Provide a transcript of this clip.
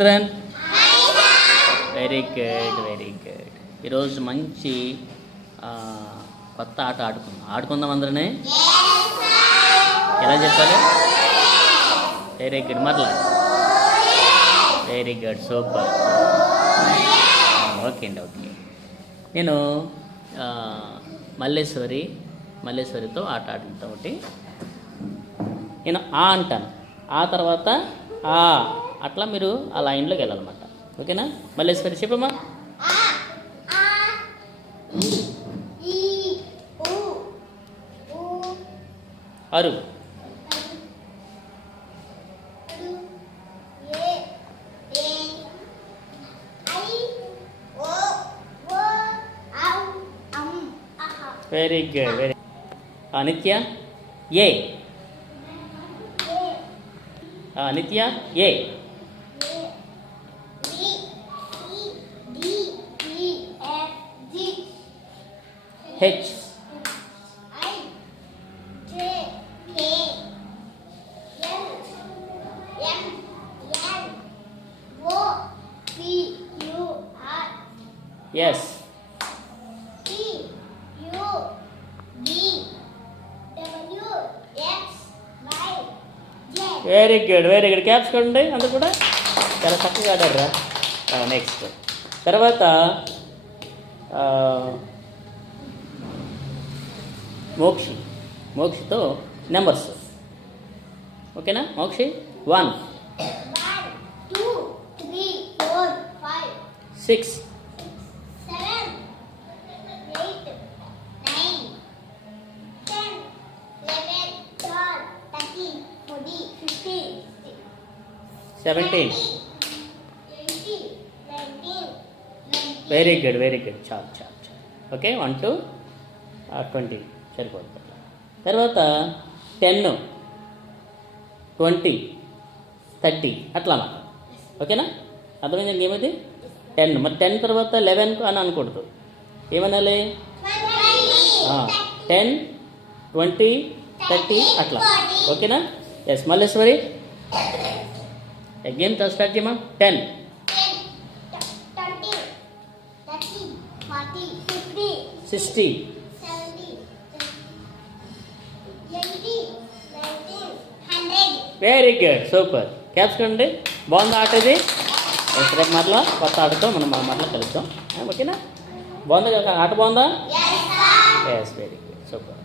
Children very good very good. ఈరోజు మంచి కొత్త ఆట ఆడుకుందాం అందరనే. ఎలా చెప్పాలి? Very good. మరలా వెరీ గుడ్, సూపర్. ఓకే అండి, ఓకే. నేను మల్లేశ్వరితో ఆట ఆడుతా ఒకటి. నేను ఆ అంటాను, ఆ తర్వాత ఆ, అట్లా మీరు ఆ లైన్లోకి వెళ్ళాలన్నమాట. ఓకేనా? మల్లేశ్వరి చెప్పమ్మా. అరు, very good very. Nitya A, Nitya A. H, S. Very good very good. Caps చూడండి, అందరు కూడా చాలా చక్కగా ఆడారా. నెక్స్ట్ తర్వాత మోక్షితో నెంబర్స్. ఓకేనా? Mokshi 1 2 3 4 5 6 7 8 9 10 11 12 13 14 15 17. 18 19 very good very good. చాలు. ఓకే, 1 to 20 సరిపోతుంది. తర్వాత 10 20 30 అట్లా. ఓకేనా? అర్థమైందండి ఏమైంది? 10. మరి 10 తర్వాత 11 అని అనకూడదు. ఏమనాలి? 10 20 30 అట్లా. ఓకేనా? ఎస్. మల్లేశ్వరి గేమ్ స్టార్ట్ చేయమా. 10 20 30 40 50 60 70 80 90 100. Very good, super. క్యాప్స్ చూడండి, బాగుంది ఆట ఇది. రేపు మరలా కొత్త ఆటతో మనం మరలా కలుద్దాం. ఓకేనా? బాగుందా ఆట? బాగుందా? Yes, very good, super.